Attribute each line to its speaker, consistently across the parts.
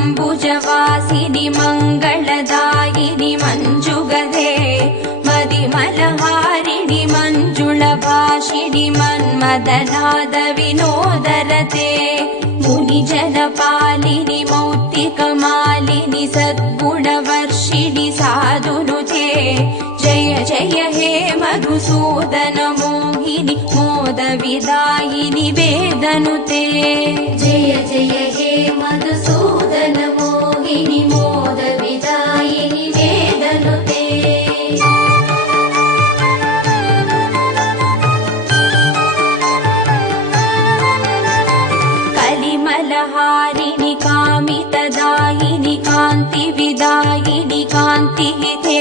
Speaker 1: म्भुजवासिनि मङ्गलदायिनि मञ्जुगधे मदिमलहारिणि मञ्जुलभाषिणि मन्मदनादवि नोदर मुनिजनपालिनि मौक्तिकमालिनि सद्गुणवर्षिणि साधुनुते। जय जय हे मधुसूदन मोहिनि मोदविदायिनि वेदनुते।
Speaker 2: जय जय हे मधु
Speaker 1: कलिमलहारिणि कामितदायिनि कान्तिविदायिनि कान्तिहिते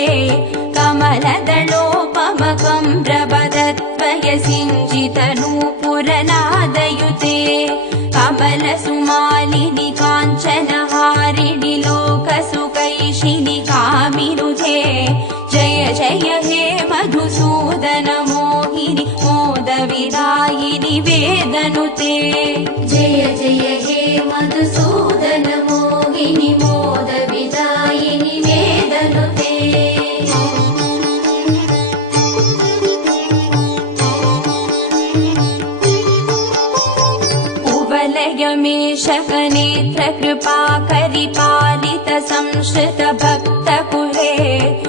Speaker 1: कमलदलोपमकम्रवदत्वय सिञ्जितनूपुरनादयुते कमलसुमालिनि वेदनुते
Speaker 2: जय जय हे मधुसूदन मोहिनि मोदविदायिनि वेदनुते
Speaker 1: कुवलयमेषकनेत्र कृपाकरि पालित संश्रित भक्तकुले